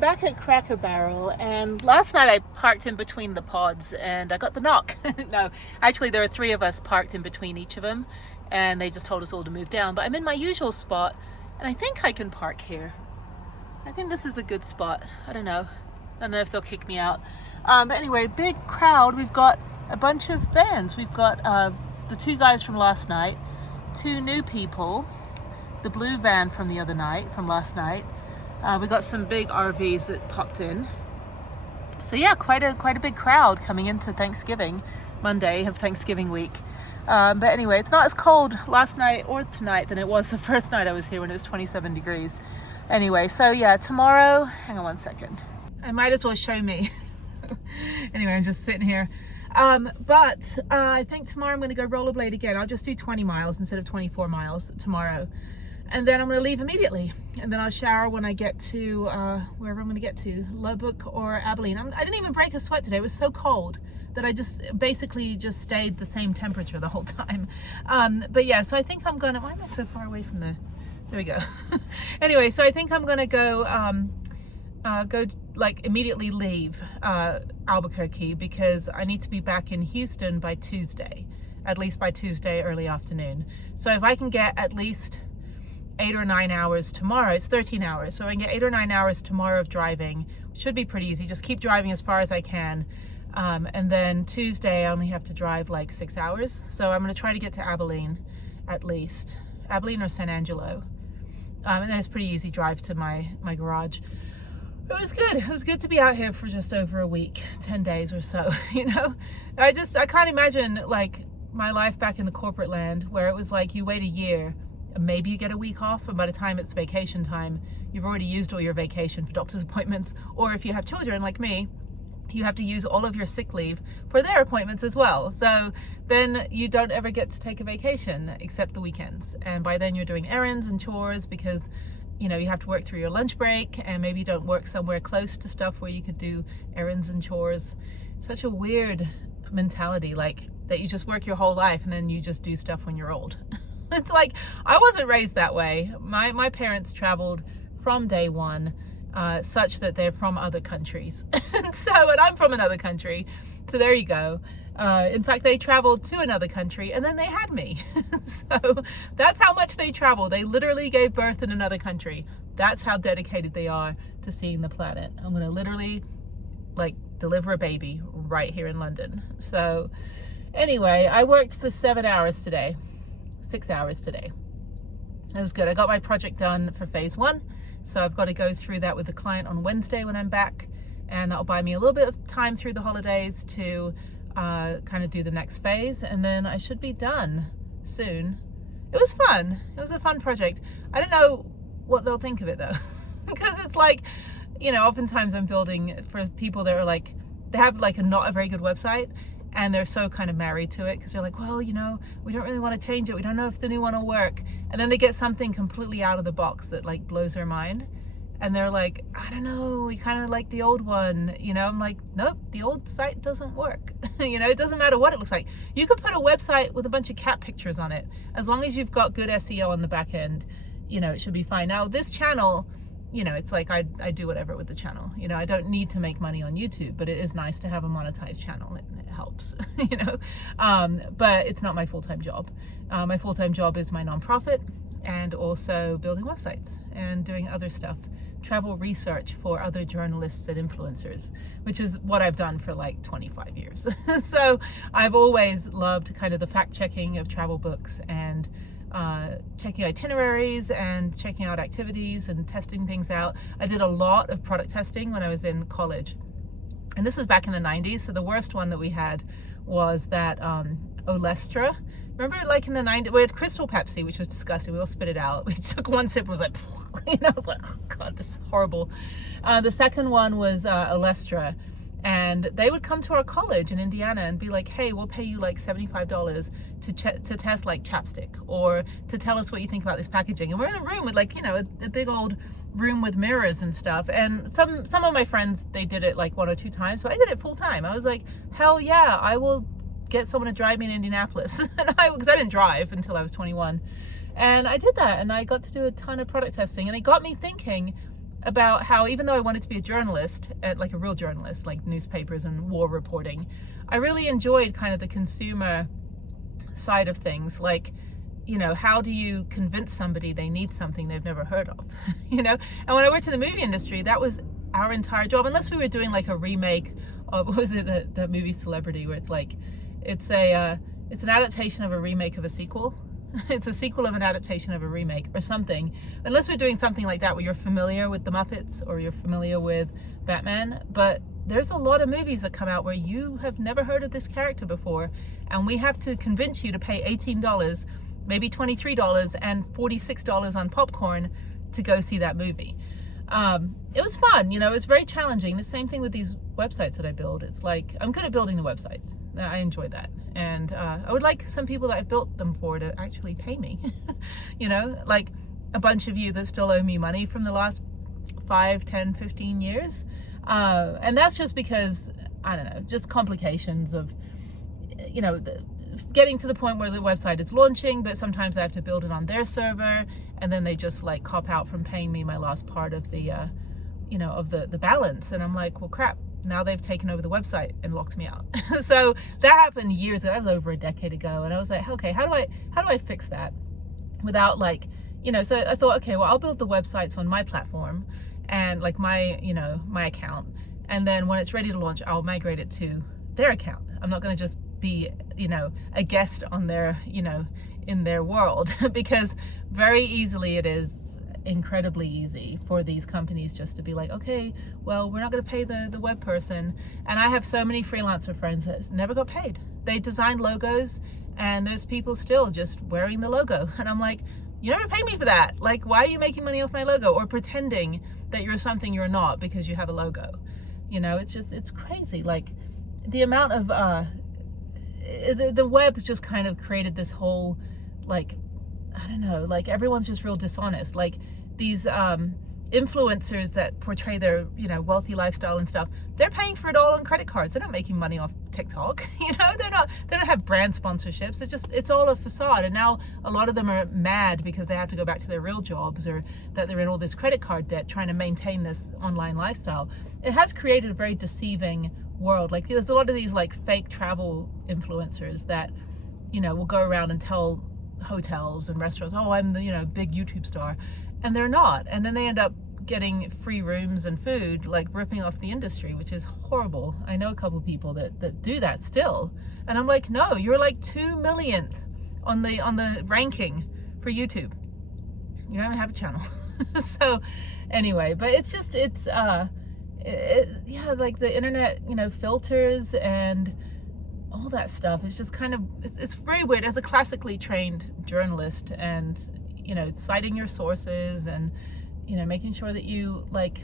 back at Cracker Barrel, and last night I parked in between the pods and I got the knock. No, actually there are three of us parked in between each of them, and they just told us all to move down. But I'm in my usual spot, and I think I can park here. I think this is a good spot. I don't know if they'll kick me out. But anyway, big crowd. We've got a bunch of vans. We've got the two guys from last night, two new people, the blue van from the other night, from last night. We got some big RVs that popped in. So yeah, quite a big crowd coming into Thanksgiving, Monday of Thanksgiving week. But anyway, it's not as cold last night or tonight than it was the first night I was here when it was 27 degrees. Anyway, so yeah, tomorrow, hang on one second. I might as well show me. Anyway, I'm just sitting here. But I think tomorrow I'm gonna go rollerblade again. I'll just do 20 miles instead of 24 miles tomorrow. And then I'm going to leave immediately, and then I'll shower when I get to wherever I'm going to get to, Lubbock or Abilene. I didn't even break a sweat today. It was so cold that I basically stayed the same temperature the whole time. But yeah, so I think I'm going to, why am I so far away from there we go. Anyway, so I think I'm going to go like immediately leave Albuquerque, because I need to be back in Houston by Tuesday, at least by Tuesday early afternoon. So if I can get at least 8 or 9 hours tomorrow, it's 13 hours, so I can get 8 or 9 hours tomorrow of driving, which should be pretty easy. Just keep driving as far as I can, and then Tuesday I only have to drive like 6 hours. So I'm going to try to get to Abilene, at least Abilene or San Angelo, and then it's pretty easy drive to my garage. It was good. It was good to be out here for just over a week, 10 days or so. You know, I can't imagine like my life back in the corporate land, where it was like you wait a year, maybe you get a week off, and by the time it's vacation time, you've already used all your vacation for doctor's appointments. Or if you have children like me, you have to use all of your sick leave for their appointments as well. So then you don't ever get to take a vacation except the weekends. And by then you're doing errands and chores, because you know, you have to work through your lunch break, and maybe you don't work somewhere close to stuff where you could do errands and chores. Such a weird mentality, like that you just work your whole life and then you just do stuff when you're old. It's like, I wasn't raised that way. My parents traveled from day one, such that they're from other countries. And I'm from another country. So there you go. In fact, they traveled to another country and then they had me. So that's how much they travel. They literally gave birth in another country. That's how dedicated they are to seeing the planet. I'm going to literally like deliver a baby right here in London. So anyway, I worked for 7 hours today. 6 hours today. It was good. I got my project done for phase 1, so I've got to go through that with the client on Wednesday when I'm back, and that'll buy me a little bit of time through the holidays to kind of do the next phase, and then I should be done soon. It was fun. It was a fun project. I don't know what they'll think of it though, because it's like, you know, oftentimes I'm building for people that are like, they have like not a very good website, and they're so kind of married to it because they're like, well, you know, we don't really want to change it. We don't know if the new one will work. And then they get something completely out of the box that like blows their mind. And they're like, I don't know, we kind of like the old one. You know, I'm like, nope, the old site doesn't work. You know, it doesn't matter what it looks like. You could put a website with a bunch of cat pictures on it. As long as you've got good SEO on the back end, you know, it should be fine. Now this channel, you know, it's like I do whatever with the channel. You know, I don't need to make money on YouTube, but it is nice to have a monetized channel. It helps, you know, but it's not my full-time job. My full-time job is my nonprofit, and also building websites and doing other stuff, travel research for other journalists and influencers, which is what I've done for like 25 years. So I've always loved kind of the fact-checking of travel books, and checking itineraries and checking out activities and testing things out. I did a lot of product testing when I was in college, and this was back in the 90s. So the worst one that we had was that Olestra. Remember, like in the 90s, we had Crystal Pepsi, which was disgusting. We all spit it out. We took one sip and was like, you know, I was like, oh God, this is horrible. The second one was Olestra. And they would come to our college in Indiana and be like, hey, we'll pay you like $75 to test like chapstick, or to tell us what you think about this packaging. And we're in a room with like, you know, a big old room with mirrors and stuff. And some of my friends, they did it like 1 or 2 times. So I did it full time. I was like, hell yeah, I will get someone to drive me in Indianapolis. Because I didn't drive until I was 21. And I did that, and I got to do a ton of product testing, and it got me thinking, about how even though I wanted to be a journalist, like a real journalist, like newspapers and war reporting, I really enjoyed kind of the consumer side of things. Like, you know, how do you convince somebody they need something they've never heard of? You know, and when I worked in the movie industry, that was our entire job, unless we were doing like a remake of, what was it, the movie Celebrity, where it's like, it's an adaptation of a remake of a sequel. It's a sequel of an adaptation of a remake or something. Unless we're doing something like that where you're familiar with the Muppets or you're familiar with Batman. But there's a lot of movies that come out where you have never heard of this character before, and we have to convince you to pay $18, maybe $23 and $46 on popcorn to go see that movie. It was fun, you know, it was very challenging. The same thing with these websites that I build. It's like, I'm good at building the websites. I enjoy that. And I would like some people that I've built them for to actually pay me. You know, like a bunch of you that still owe me money from the last 5, 10, 15 years. And that's just because, I don't know, just complications of, you know, getting to the point where the website is launching, but sometimes I have to build it on their server, and then they just like cop out from paying me my last part of the, you know, of the balance. And I'm like, well, crap, now they've taken over the website and locked me out. So that happened years ago. That was over a decade ago. And I was like, okay, how do I fix that without, like, you know, so I thought, okay, well, I'll build the websites on my platform and like my, you know, my account. And then when it's ready to launch, I'll migrate it to their account. I'm not going to just be, you know, a guest on their, you know, in their world, because very easily it is incredibly easy for these companies just to be like, okay, well, we're not going to pay the web person. And I have so many freelancer friends that never got paid. They designed logos and there's people still just wearing the logo. And I'm like, you never pay me for that. Like, why are you making money off my logo or pretending that you're something you're not because you have a logo? You know, it's just, it's crazy. Like the amount of, the web just kind of created this whole, like, I don't know, like everyone's just real dishonest. Like these influencers that portray their, you know, wealthy lifestyle and stuff, they're paying for it all on credit cards. They're not making money off TikTok. You know, they don't have brand sponsorships. It's all a facade. And now a lot of them are mad because they have to go back to their real jobs, or that they're in all this credit card debt trying to maintain this online lifestyle. It has created a very deceiving world. Like there's a lot of these like fake travel influencers that, you know, will go around and tell hotels and restaurants, oh, I'm the, you know, big YouTube star, and they're not. And then they end up getting free rooms and food, like ripping off the industry, which is horrible. I know a couple people that do that still, and I'm like, no, you're like 2 millionth on the ranking for YouTube. You don't even have a channel. So anyway, but it's just, it's yeah, like the internet, you know, filters and all that stuff. It's just kind of, it's very weird as a classically trained journalist, and, you know, citing your sources and, you know, making sure that you, like,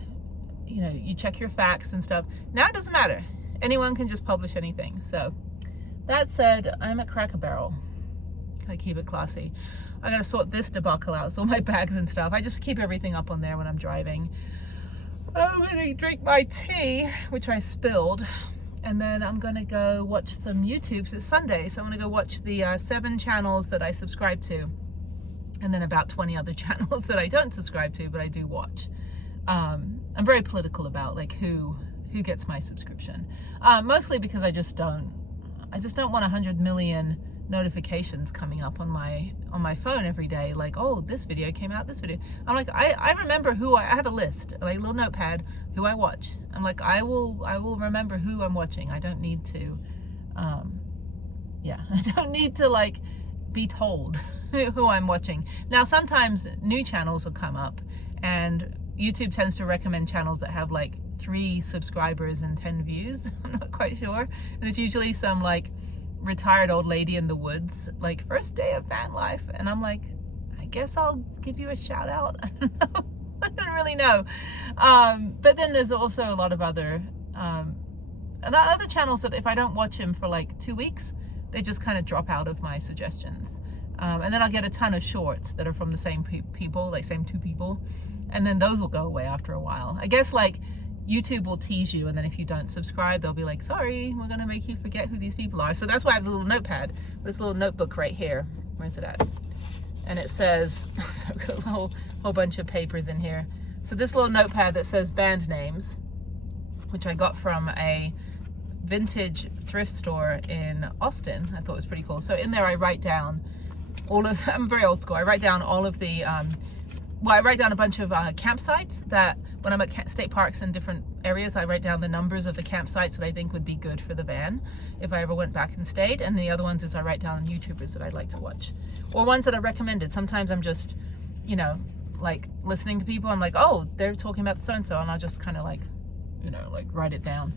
you know, you check your facts and stuff. Now it doesn't matter. Anyone can just publish anything. So that said, I'm at Cracker Barrel. I keep it classy. I gotta sort this debacle out, so my bags and stuff. I just keep everything up on there when I'm driving. I'm gonna drink my tea, which I spilled, and then I'm gonna go watch some YouTubes. It's Sunday, so I'm gonna go watch the 7 channels that I subscribe to, and then about 20 other channels that I don't subscribe to, but I do watch. I'm very political about like who gets my subscription, mostly because I just don't want 100 million notifications coming up on my phone every day, like, oh, this video came out, this video. I'm like, I remember who I have a list, like a little notepad, who I watch. I'm like, I will remember who I'm watching. I don't need to yeah, I don't need to like be told who I'm watching. Now sometimes new channels will come up, and YouTube tends to recommend channels that have like 3 subscribers and 10 views. I'm not quite sure, and it's usually some like retired old lady in the woods, like first day of van life, and I'm like, I guess I'll give you a shout out. I don't know. I don't really know. But then there's also a lot of other channels that if I don't watch them for like 2 weeks, they just kind of drop out of my suggestions, and then I'll get a ton of shorts that are from the same people, like same 2 people, and then those will go away after a while. I guess like YouTube will tease you, and then if you don't subscribe, they'll be like, sorry, we're gonna make you forget who these people are. So that's why I have a little notepad, this little notebook right here. Where's it at? And it says, so I've got a whole bunch of papers in here. So this little notepad that says band names, which I got from a vintage thrift store in Austin, I thought was pretty cool. So in there I write down all of, I'm very old school, I write down all of the, I write down a bunch of campsites that when I'm at state parks in different areas, I write down the numbers of the campsites that I think would be good for the van if I ever went back and stayed. And the other ones is I write down YouTubers that I'd like to watch, or ones that are recommended. Sometimes I'm just, you know, like listening to people. I'm like, oh, they're talking about so-and-so, and I'll just kind of like, you know, like write it down.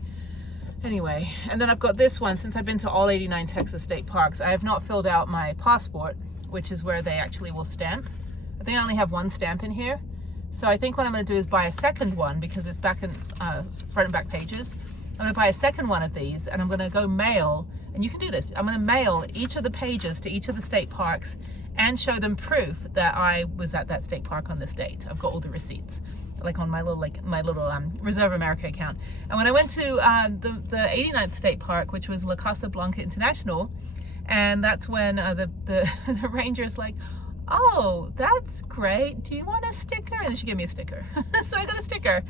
Anyway, and then I've got this one. Since I've been to all 89 Texas state parks, I have not filled out my passport, which is where they actually will stamp. I think I only have one stamp in here. So I think what I'm going to do is buy a second one, because it's back in front and back pages. I'm going to buy a second one of these, and I'm going to go mail, and you can do this. I'm going to mail each of the pages to each of the state parks and show them proof that I was at that state park on this date. I've got all the receipts, like on my little Reserve America account. And when I went to the 89th state park, which was La Casa Blanca International, and that's when the ranger's like, oh, that's great. Do you want a sticker? And she gave me a sticker. So I got a sticker.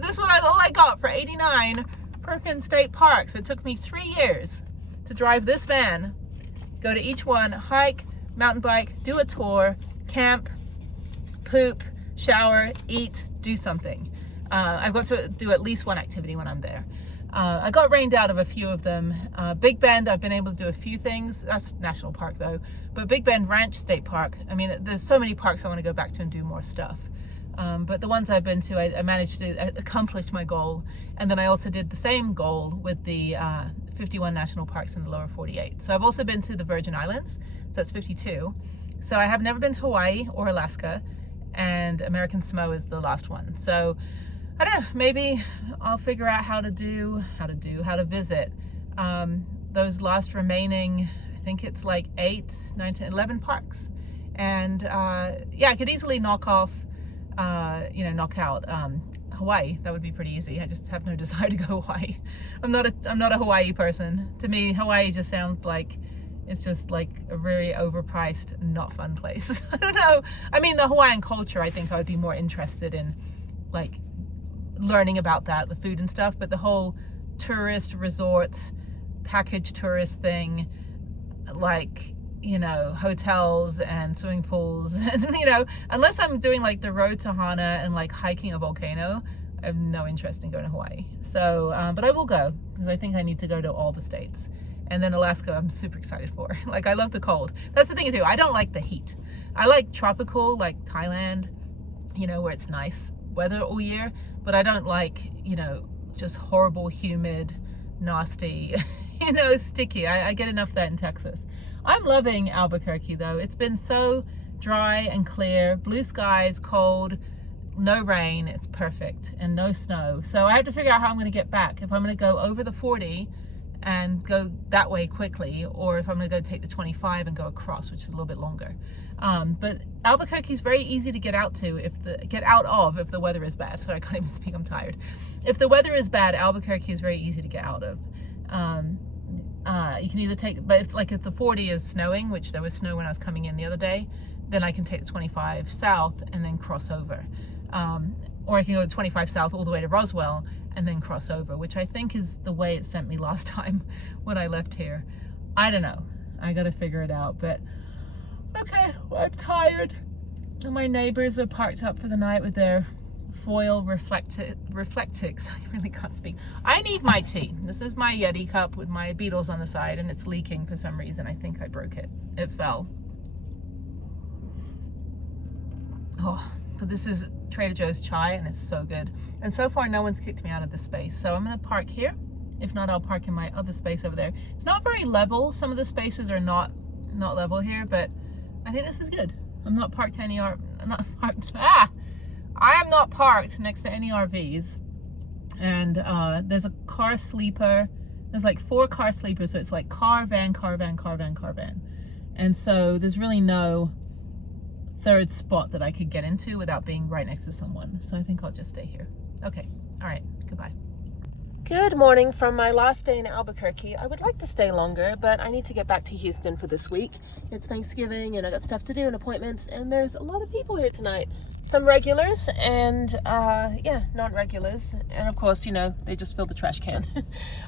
This was all I got for 89 Perkins State Parks. It took me 3 years to drive this van, go to each one, hike, mountain bike, do a tour, camp, poop, shower, eat, do something. I've got to do at least one activity when I'm there. I got rained out of a few of them. Big Bend, I've been able to do a few things. That's national park though. But Big Bend Ranch State Park, I mean, there's so many parks I want to go back to and do more stuff. But the ones I've been to, I managed to accomplish my goal. And then I also did the same goal with the 51 national parks in the lower 48. So I've also been to the Virgin Islands, so that's 52. So I have never been to Hawaii or Alaska, and American Samoa is the last one. So I don't know, maybe I'll figure out how to visit those last remaining, I think it's like 8, 9, 10, 11 parks. And yeah, I could easily knock out Hawaii. That would be pretty easy. I just have no desire to go to Hawaii. I'm not a Hawaii person. To me, Hawaii just sounds like it's just like a very overpriced, not fun place. I don't know. I mean, the Hawaiian culture, I think I would be more interested in, like, learning about that, the food and stuff, but the whole tourist resorts, package tourist thing, like, you know, hotels and swimming pools, and, you know, unless I'm doing like the road to Hana and like hiking a volcano, I have no interest in going to Hawaii. So, but I will go, because I think I need to go to all the states. And then Alaska, I'm super excited for. Like, I love the cold. That's the thing too, I don't like the heat. I like tropical, like Thailand, you know, where it's nice weather all year, but I don't like, you know, just horrible, humid, nasty, you know, sticky. I get enough of that in Texas. I'm loving Albuquerque though. It's been so dry and clear, blue skies, cold, no rain. It's perfect, and no snow. So I have to figure out how I'm going to get back, if I'm going to go over the 40 and go that way quickly, or if I'm going to go take the 25 and go across, which is a little bit longer. But Albuquerque is very easy to get out of if the weather is bad. So I can't even speak, I'm tired. If the weather is bad, Albuquerque is very easy to get out of. You can either take, but if the 40 is snowing, which there was snow when I was coming in the other day, then I can take the 25 south and then cross over. Or I can go to 25 south all the way to Roswell and then cross over, which I think is the way it sent me last time when I left here. I don't know. I gotta figure it out, but okay, well, I'm tired. And my neighbors are parked up for the night with their foil reflectics. I really can't speak. I need my tea. This is my Yeti cup with my Beatles on the side, and it's leaking for some reason. I think I broke it. It fell. Oh, but this is Trader Joe's chai, and it's so good. And so far, no one's kicked me out of this space. So I'm gonna park here. If not, I'll park in my other space over there. It's not very level. Some of the spaces are not level here, but I think this is good. I'm not parked I am not parked next to any RVs. And there's a car sleeper. There's like 4 car sleepers, so it's like car, van, car, van, car, van, car, van. And so there's really no third spot that I could get into without being right next to someone. So I think I'll just stay here. Okay, all right, goodbye. Good morning from my last day in Albuquerque. I would like to stay longer, but I need to get back to Houston for this week. It's Thanksgiving and I got stuff to do and appointments, and there's a lot of people here tonight. Some regulars and non-regulars. And of course, you know, they just filled the trash can.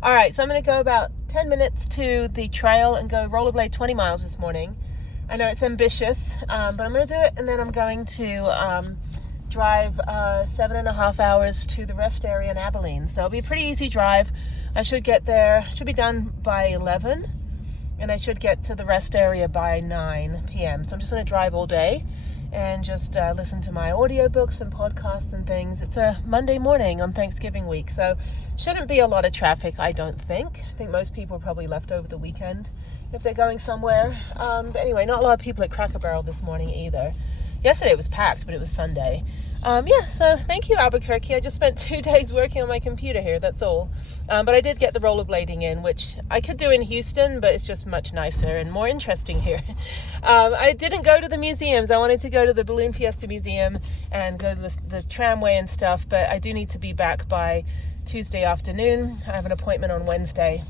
All right, so I'm gonna go about 10 minutes to the trail and go rollerblade 20 miles this morning. I know it's ambitious, but I'm gonna do it, and then I'm going to drive 7.5 hours to the rest area in Abilene. So it'll be a pretty easy drive. I should get there, should be done by 11, and I should get to the rest area by 9 p.m. So I'm just gonna drive all day and just listen to my audiobooks and podcasts and things. It's a Monday morning on Thanksgiving week, so shouldn't be a lot of traffic, I don't think. I think most people are probably left over the weekend if they're going somewhere. But anyway, not a lot of people at Cracker Barrel this morning either. Yesterday it was packed, but it was Sunday. So thank you, Albuquerque. I just spent 2 days working on my computer here, that's all. But I did get the rollerblading in, which I could do in Houston, but it's just much nicer and more interesting here. I didn't go to the museums. I wanted to go to the Balloon Fiesta Museum and go to the tramway and stuff, but I do need to be back by Tuesday afternoon. I have an appointment on Wednesday,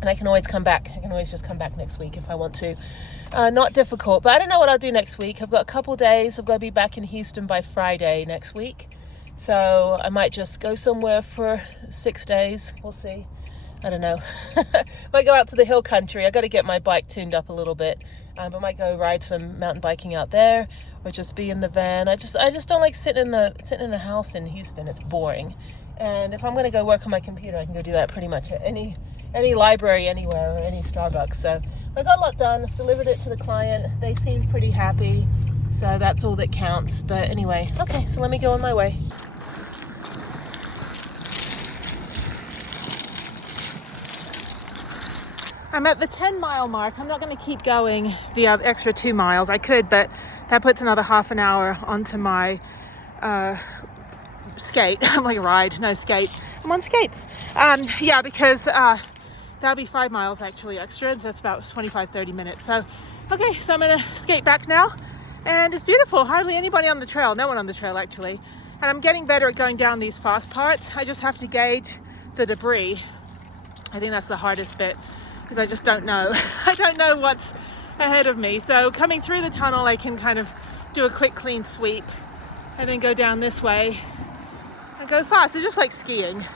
and I can always come back. I can always just come back next week if I want to. Not difficult, but I don't know what I'll do next week. I've got a couple days. I've got to be back in Houston by Friday next week. So I might just go somewhere for 6 days. We'll see. I don't know. Might go out to the hill country. I got to get my bike tuned up a little bit. But might go ride some mountain biking out there, or just be in the van. I just don't like sitting in a house in Houston. It's boring. And if I'm going to go work on my computer, I can go do that pretty much at any library anywhere or any Starbucks. So I got a lot done, delivered it to the client. They seemed pretty happy, so that's all that counts. But anyway, okay, so let me go on my way. I'm at the 10-mile mark. I'm not going to keep going the extra 2 miles. I could, but that puts another half an hour onto my skate. I'm like ride, no skate. I'm on skates. Because that'll be 5 miles actually extra. So that's about 25-30 minutes. So, okay, so I'm gonna skate back now, and it's beautiful. Hardly anybody on the trail. No one on the trail actually. And I'm getting better at going down these fast parts. I just have to gauge the debris. I think that's the hardest bit, because I just don't know. I don't know what's ahead of me. So coming through the tunnel, I can kind of do a quick clean sweep and then go down this way and go fast. It's just like skiing.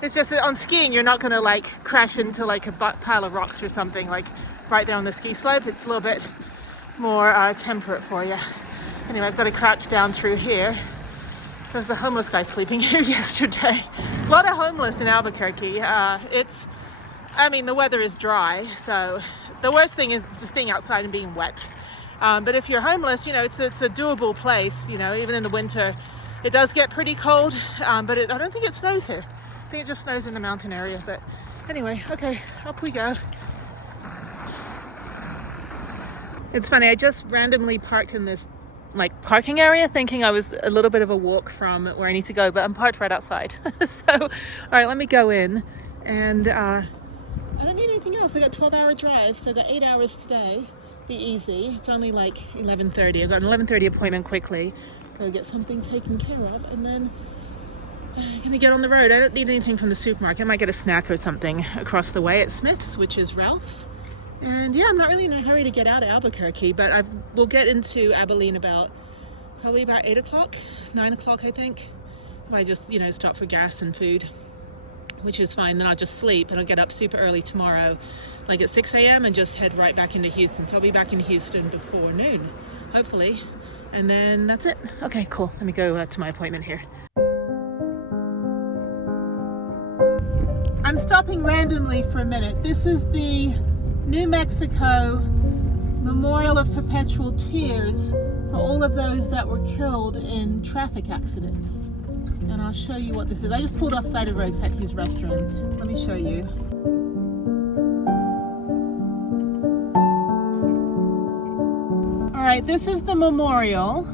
It's just that on skiing, you're not going to like crash into like a pile of rocks or something like right there on the ski slope. It's a little bit more temperate for you. Anyway, I've got to crouch down through here. There was a homeless guy sleeping here yesterday. A lot of homeless in Albuquerque. The weather is dry, so the worst thing is just being outside and being wet. But if you're homeless, you know, it's a doable place. You know, even in the winter, it does get pretty cold, but I don't think it snows here. I think it just snows in the mountain area. But anyway, okay, up we go. It's funny, I just randomly parked in this like parking area thinking I was a little bit of a walk from where I need to go, but I'm parked right outside. So, all right, let me go in. And I don't need anything else. I got a 12-hour drive, so I got 8 hours today. Be easy. It's only like 11:30. I've got an 11:30 appointment quickly. Go get something taken care of, and then I'm gonna get on the road. I don't need anything from the supermarket. I might get a snack or something across the way at Smith's, which is Ralph's. And yeah, I'm not really in a hurry to get out of Albuquerque, but we'll get into Abilene probably about 8 o'clock, 9 o'clock, I think. If I just, stop for gas and food, which is fine. Then I'll just sleep, and I'll get up super early tomorrow, like at 6 a.m. and just head right back into Houston. So I'll be back in Houston before noon, hopefully. And then that's it. Okay, cool. Let me go to my appointment here. I'm stopping randomly for a minute. This is the New Mexico Memorial of Perpetual Tears for all of those that were killed in traffic accidents. And I'll show you what this is. I just pulled off side of the road, so I had to use the restroom. Let me show you. All right, this is the memorial.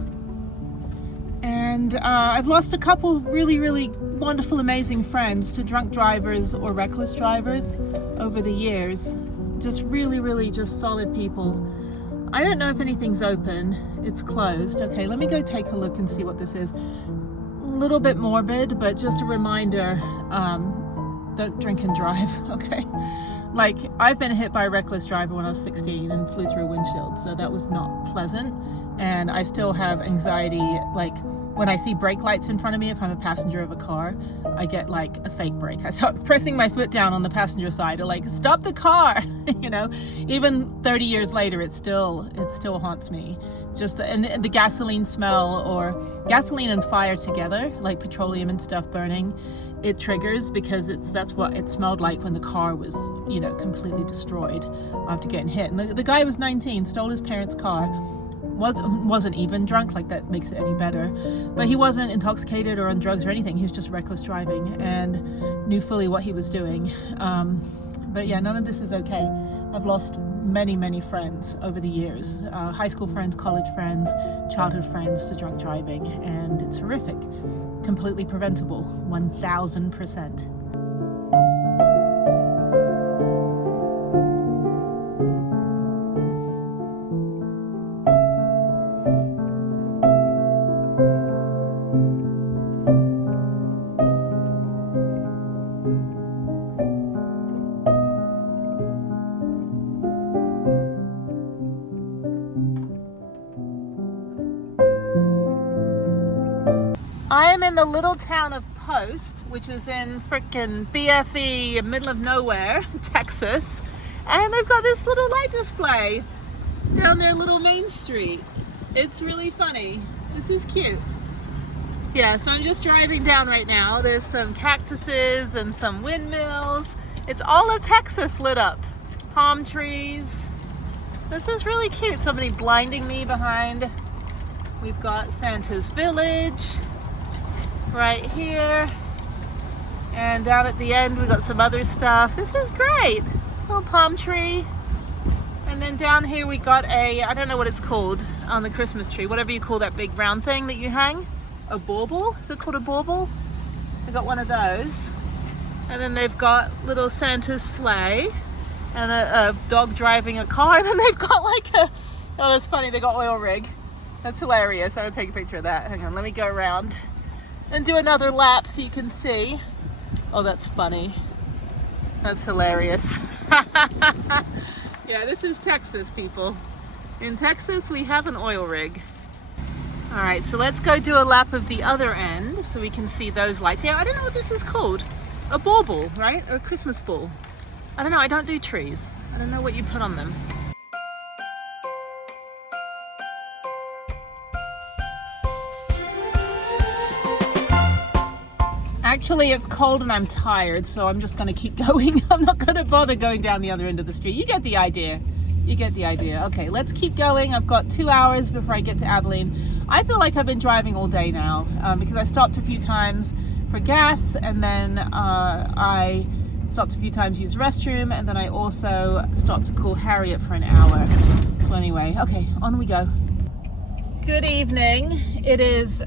And I've lost a couple really, really wonderful, amazing friends to drunk drivers or reckless drivers over the years. Just really, really just solid people. I don't know if anything's open. It's closed. Okay, let me go take a look and see what this is. A little bit morbid, but just a reminder don't drink and drive, okay? Like, I've been hit by a reckless driver when I was 16 and flew through a windshield, so that was not pleasant. And I still have anxiety, like, when I see brake lights in front of me, if I'm a passenger of a car, I get like a fake brake. I start pressing my foot down on the passenger side, or like, stop the car, you know? Even 30 years later, it still haunts me. Just the gasoline smell, or gasoline and fire together, like petroleum and stuff burning, it triggers, because that's what it smelled like when the car was, you know, completely destroyed after getting hit. And the guy was 19, stole his parents' car. Wasn't even drunk, like that makes it any better, but he wasn't intoxicated or on drugs or anything. He was just reckless driving and knew fully what he was doing. But yeah, none of this is okay. I've lost many friends over the years, high school friends, college friends, childhood friends to drunk driving, and it's horrific. Completely preventable, 1000%. I am in the little town of Post, which is in frickin' BFE, middle of nowhere, Texas. And they've got this little light display down their little main street. It's really funny. This is cute. Yeah, so I'm just driving down right now. There's some cactuses and some windmills. It's all of Texas lit up. Palm trees. This is really cute. Somebody blinding me behind. We've got Santa's Village right here, and down at the end we got some other stuff. This is great. Little palm tree. And then down here we got a, I don't know what it's called on the Christmas tree, whatever you call that big round thing that you hang. A bauble? Is it called a bauble? I got one of those. And then they've got little Santa's sleigh and a dog driving a car. And then they've got like a, oh, that's funny, they got oil rig. That's hilarious. I would take a picture of that. Hang on, let me go around and do another lap so you can see. Oh, that's funny. That's hilarious. Yeah, this is Texas, people. In Texas, we have an oil rig. All right, so let's go do a lap of the other end so we can see those lights. Yeah, I don't know what this is called. A bauble, right? Or a Christmas ball. I don't know, I don't do trees. I don't know what you put on them. Actually, it's cold and I'm tired, so I'm just going to keep going. I'm not going to bother going down the other end of the street. You get the idea. You get the idea. Okay, let's keep going. I've got 2 hours before I get to Abilene. I feel like I've been driving all day now because I stopped a few times for gas, and then I stopped a few times to use the restroom, and then I also stopped to call Harriet for an hour. So anyway, okay, on we go. Good evening. It is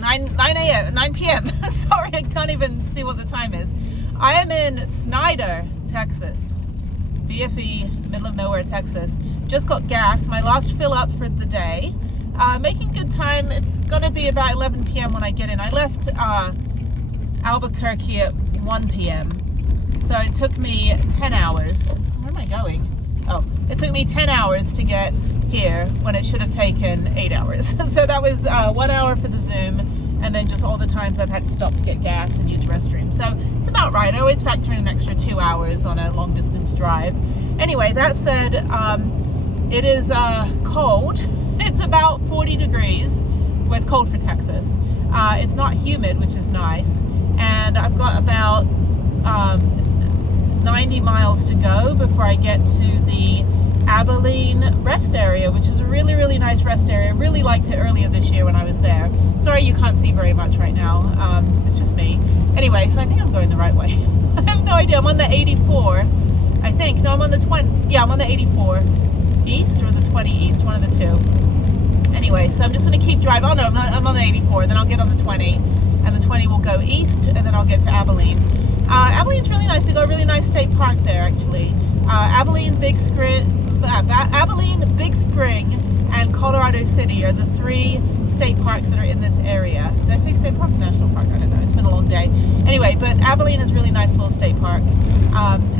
9 p.m. Sorry, I can't even see what the time is. I am in Snyder, Texas. BFE, middle of nowhere, Texas. Just got gas, my last fill up for the day. Making good time. It's gonna be about 11 p.m. when I get in. I left Albuquerque at 1 p.m. So it took me 10 hours. Where am I going? Oh, it took me 10 hours to get here when it should have taken 8 hours. So that was 1 hour for the Zoom, and then just all the times I've had to stop to get gas and use restroom. So it's about right. I always factor in an extra 2 hours on a long distance drive. Anyway, that said, it is cold. It's about 40 degrees. Well, it's cold for Texas. It's not humid, which is nice. And I've got about 90 miles to go before I get to the Abilene rest area, which is a really nice rest area. I really liked it earlier this year when I was there. Sorry you can't see very much right now. It's just me. Anyway, so I think I'm going the right way. I have no idea. I'm on the 84, I think. No, I'm on the 20. Yeah, I'm on the 84 east or the 20 east, one of the two. Anyway, so I'm just going to keep driving. Oh no, I'm on the 84, then I'll get on the 20, and the 20 will go east, and then I'll get to Abilene. Abilene's really nice. They got a really nice state park there, actually. Abilene, Big Spring, and Colorado City are the 3 state parks that are in this area. Did I say state park or national park? I don't know. It's been a long day. Anyway, but Abilene is a really nice little state park.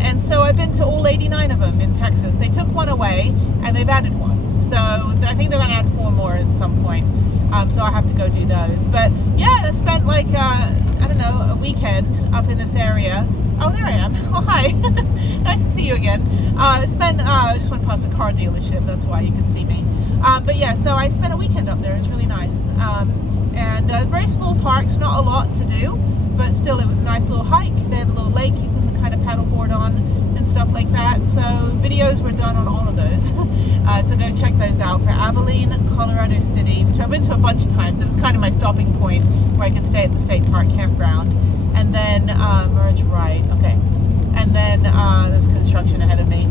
And so I've been to all 89 of them in Texas. They took one away and they've added one. So I think they're going to add 4 more at some point. So I'll have to go do those. But yeah, I spent like, I don't know, a weekend up in this area. Oh, there I am. Oh, hi. Nice to see you again. I just went past a car dealership. That's why you can see me. But yeah, so I spent a weekend up there. It's really nice. And very small parks, not a lot to do, but still it was a nice little hike. They have a little lake you can kind of paddleboard on and stuff like that. So videos were done on all of those. So go check those out for Abilene, Colorado City, which I've been to a bunch of times. It was kind of my stopping point where I could stay at the state park campground. And then merge right, okay. And then there's construction ahead of me.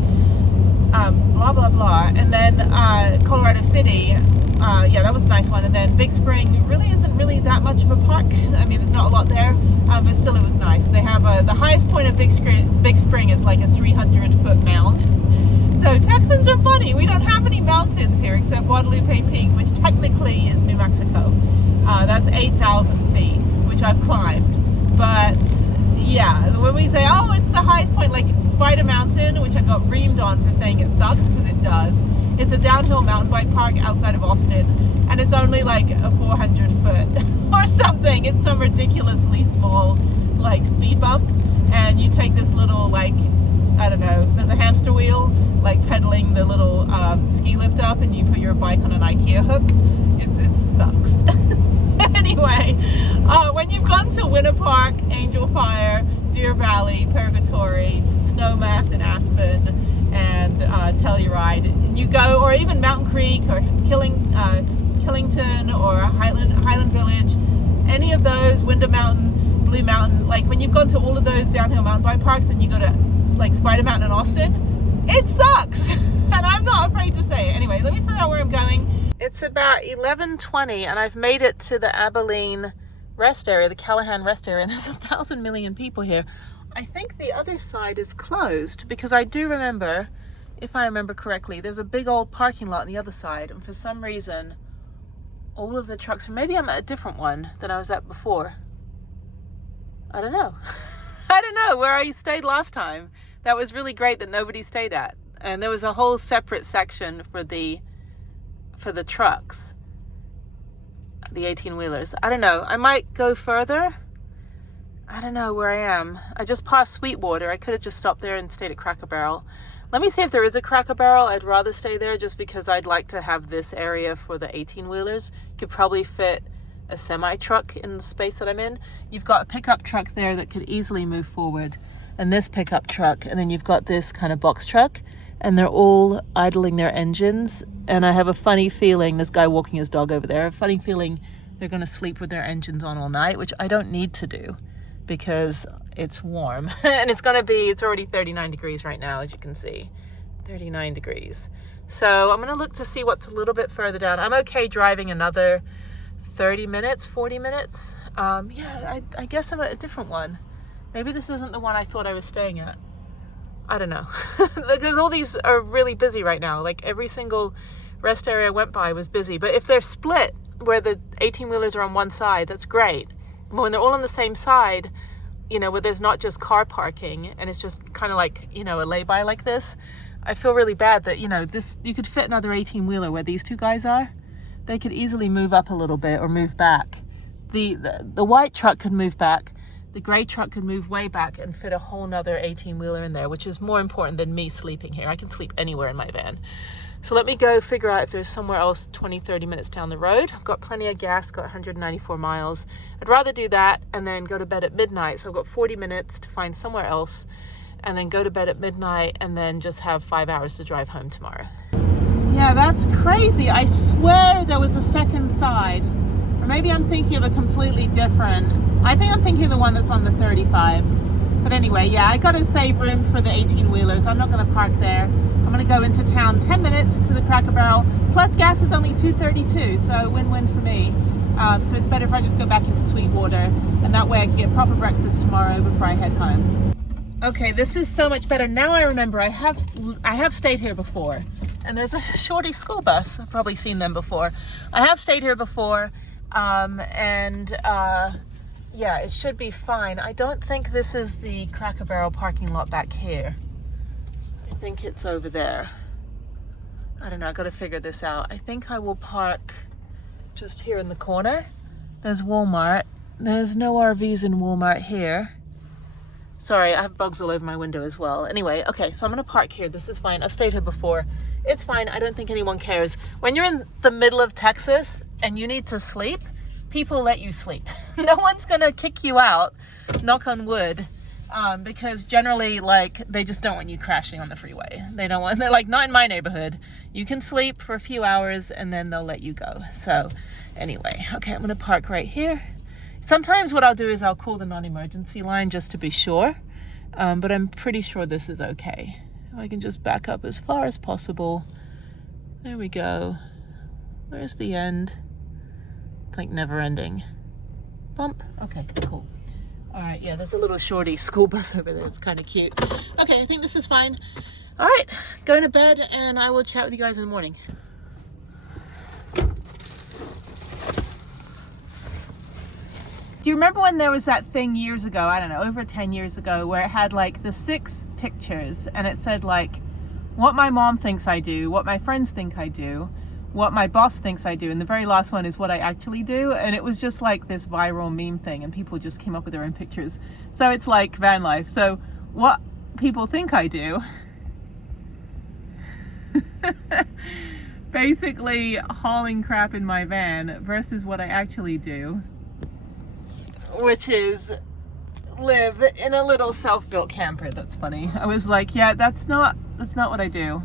Blah, blah, blah. And then Colorado City, yeah, that was a nice one. And then Big Spring really isn't really that much of a park. I mean, there's not a lot there, but still it was nice. They have the highest point of Big Spring is like a 300-foot mound. So Texans are funny. We don't have any mountains here except Guadalupe Peak, which technically is New Mexico. That's 8,000 feet, which I've climbed. But yeah, when we say, oh, it's the highest point, like Spider Mountain, which I got reamed on for saying it sucks, because it does. It's a downhill mountain bike park outside of Austin, and it's only like a 400 foot or something. It's some ridiculously small like speed bump, and you take this little like, I don't know, there's a hamster wheel like pedaling the little ski lift up, and you put your bike on an IKEA hook. It sucks. Anyway, when you've gone to Winter Park, Angel Fire, Deer Valley, Purgatory, Snowmass in Aspen, and Telluride, and you go, or even Mountain Creek or Killington or Highland Village, any of those, Winter Mountain, Blue Mountain, like when you've gone to all of those downhill mountain bike parks and you go to like Spider Mountain in Austin, it sucks. And I'm not afraid to say it. Anyway, let me figure out where I'm going. It's about 11:20 and I've made it to the Abilene rest area, the Callahan rest area, and there's 1,000 million people here. I think the other side is closed because I do remember, if I remember correctly, there's a big old parking lot on the other side, and for some reason all of the trucks, or maybe I'm at a different one than I was at before. I don't know. I don't know where I stayed last time. That was really great that nobody stayed at. And there was a whole separate section for the trucks, the 18-wheelers. I don't know. I might go further. I don't know where I am. I just passed Sweetwater. I could have just stopped there and stayed at Cracker Barrel. Let me see if there is a Cracker Barrel. I'd rather stay there just because I'd like to have this area for the 18-wheelers. Could probably fit a semi-truck in the space that I'm in. You've got a pickup truck there that could easily move forward, and this pickup truck, and then you've got this kind of box truck, and they're all idling their engines. And I have a funny feeling, this guy walking his dog over there, I have a funny feeling they're going to sleep with their engines on all night, which I don't need to do because it's warm. And it's already 39 degrees right now, as you can see. 39 degrees. So I'm going to look to see what's a little bit further down. I'm okay driving another 30 minutes, 40 minutes. Yeah, I guess I'm at a different one. Maybe this isn't the one I thought I was staying at. I don't know. Because all these are really busy right now. Like every single rest area I went by was busy. But if they're split, where the 18-wheelers are on one side, that's great. But when they're all on the same side, you know, where there's not just car parking and it's just kind of like, you know, a lay-by like this, I feel really bad that, you know, you could fit another 18-wheeler where these two guys are. They could easily move up a little bit or move back. The white truck could move back. The gray truck could move way back and fit a whole nother 18-wheeler in there, which is more important than me sleeping here. I can sleep anywhere in my van. So let me go figure out if there's somewhere else 20, 30 minutes down the road. I've got plenty of gas, got 194 miles. I'd rather do that and then go to bed at midnight. So I've got 40 minutes to find somewhere else and then go to bed at midnight and then just have 5 hours to drive home tomorrow. Yeah, that's crazy. I swear there was a second side. Or maybe I'm thinking of a completely different. I think I'm thinking of the one that's on the 35. But anyway, yeah, I got to save room for the 18-wheelers. I'm not going to park there. I'm going to go into town 10 minutes to the Cracker Barrel. Plus gas is only $2.32, so win-win for me. So it's better if I just go back into Sweetwater, and that way I can get proper breakfast tomorrow before I head home. Okay, this is so much better. Now I remember I have stayed here before, And there's a Shorty school bus. I've probably seen them before. I have stayed here before, yeah, it should be fine. I don't think this is the Cracker Barrel parking lot back here. I think it's over there. I don't know, I gotta figure this out. I think I will park just here in the corner. There's Walmart. There's no RVs in Walmart here. Sorry, I have bugs all over my window as well. Anyway, okay, so I'm gonna park here. This is fine. I've stayed here before. It's fine. I don't think anyone cares. When you're in the middle of Texas and you need to sleep, people let you sleep. No one's gonna kick you out, knock on wood, because generally, like, they just don't want you crashing on the freeway. They're like, not in my neighborhood. You can sleep for a few hours and then they'll let you go. So anyway, okay, I'm gonna park right here. Sometimes what I'll do is I'll call the non-emergency line just to be sure, but I'm pretty sure this is okay. If I can just back up as far as possible. There we go. Where's the end? It's like never ending. Bump. Okay, cool. All right, yeah, there's a little Shorty school bus over there. It's kind of cute. Okay, I think this is fine. All right, going to bed, and I will chat with you guys in the morning. Do you remember when there was that thing years ago, I don't know, over 10 years ago, where it had like the 6 pictures and it said like what my mom thinks I do, what my friends think I do, what my boss thinks I do, and the very last one is what I actually do. And it was just like this viral meme thing and people just came up with their own pictures. So it's like van life. So what people think I do, basically hauling crap in my van, versus what I actually do, which is live in a little self-built camper. That's funny. I was like, yeah, that's not what I do.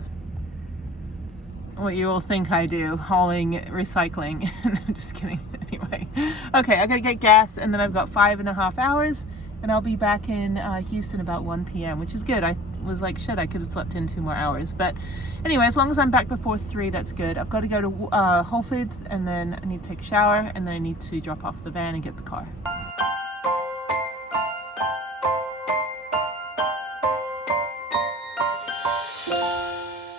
What you all think I do, hauling, recycling. I'm just kidding. Anyway, okay, I gotta get gas, and then I've got 5.5 hours, and I'll be back in Houston about 1 p.m., which is good. I was like, shit, I could have slept in 2 more hours. But anyway, as long as I'm back before 3, that's good. I've got to go to Whole Foods, and then I need to take a shower, and then I need to drop off the van and get the car.